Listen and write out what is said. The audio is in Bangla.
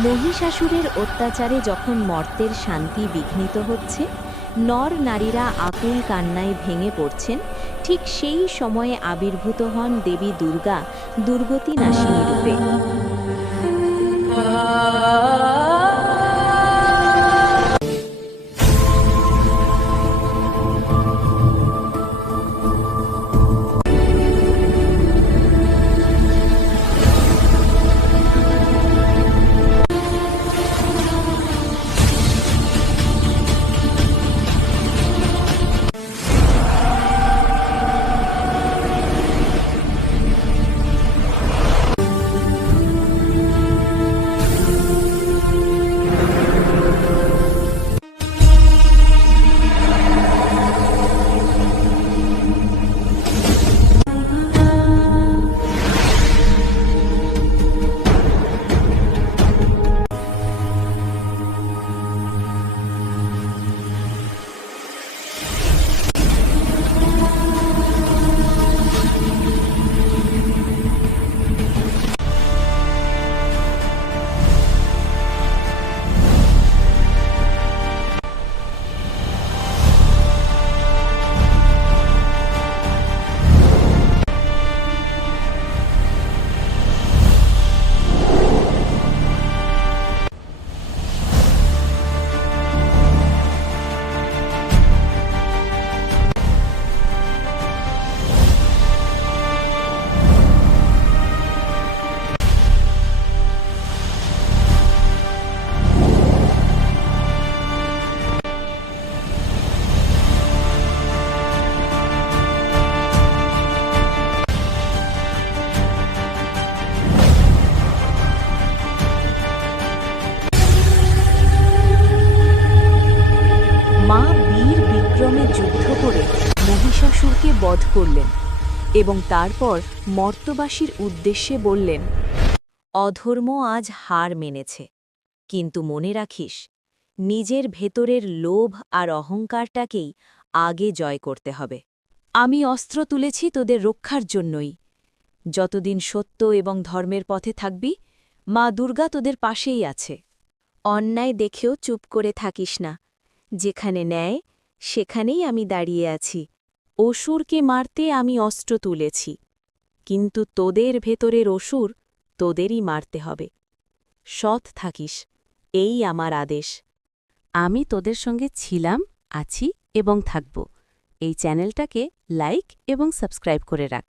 মহিষাসুরের অত্যাচারে যখন মর্তের শান্তি বিঘ্নিত হচ্ছে, নর নারীরা আকুল কান্নায় ভেঙে পড়ছেন, ঠিক সেই সময়ে আবির্ভূত হন দেবী দুর্গা দুর্গতি নাশিনী রূপে। মা বীর বিক্রমে যুদ্ধ করে মহিষাসুরকে বধ করলেন এবং তারপর মর্তবাসীর উদ্দেশ্যে বললেন, অধর্ম আজ হার মেনেছে, কিন্তু মনে রাখিস, নিজের ভেতরের লোভ আর অহংকারটাকেই আগে জয় করতে হবে। আমি অস্ত্র তুলেছি তোদের রক্ষার জন্যই। যতদিন সত্য এবং ধর্মের পথে থাকবি, মা দুর্গা তোদের পাশেই আছে। অন্যায় দেখেও চুপ করে থাকিস না। যেখানে ন্যায়, সেখানেই আমি দাঁড়িয়ে আছি। অসুরকে মারতে আমি অস্ত্র তুলেছি, কিন্তু তোদের ভেতরের অসুর তোদেরই মারতে হবে। সৎ থাকিস, এই আমার আদেশ। আমি তোদের সঙ্গে ছিলাম, আছি এবং থাকব। এই চ্যানেলটাকে লাইক এবং সাবস্ক্রাইব করে রাখ।